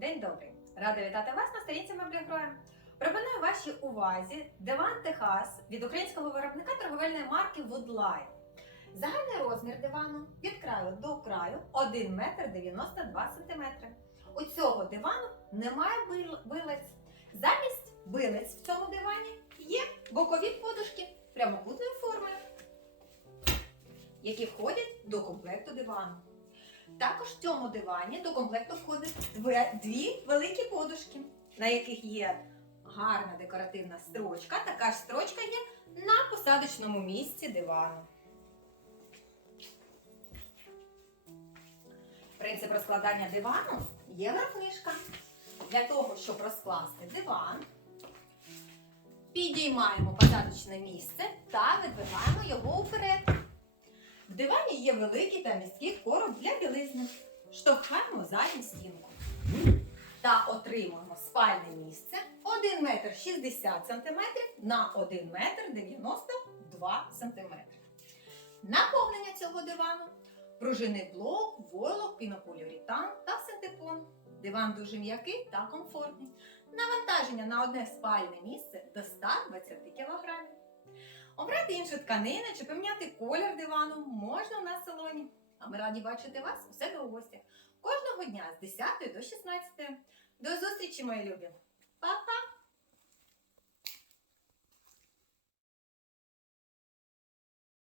День добрий! Рада вітати вас на сторінці меблі Гроя. Пропоную вашій увазі диван Техас від українського виробника торговельної марки Woodline. Загальний розмір дивану від краю до краю 1 метр 92 сантиметри. У цього дивану немає бил- билець. Замість билець в цьому дивані є бокові подушки прямокутної форми, які входять до комплекту дивану. Також в цьому дивані до комплекту входить дві великі подушки, на яких є гарна декоративна строчка. Така ж строчка є на посадочному місці дивану. Принцип розкладання дивану є книжка. Для того, щоб розкласти диван, підіймаємо посадочне місце та видвигаємо його вперед. Дивані є великий та міський короб для білизни. Штовхаємо задню стінку. Та отримуємо спальне місце 1 метр 60 см на 1 метр 92 см. Наповнення цього дивану пружинний блок, войлок, пінополіуретан та синтепон. Диван дуже м'який та комфортний. Навантаження на одне спальне місце до 120 кг. Обрати іншу тканину чи поміняти колір дивану можна у нас в салоні. А ми раді бачити вас у себе у гостях кожного дня з 10 до 16. До зустрічі, мої любі!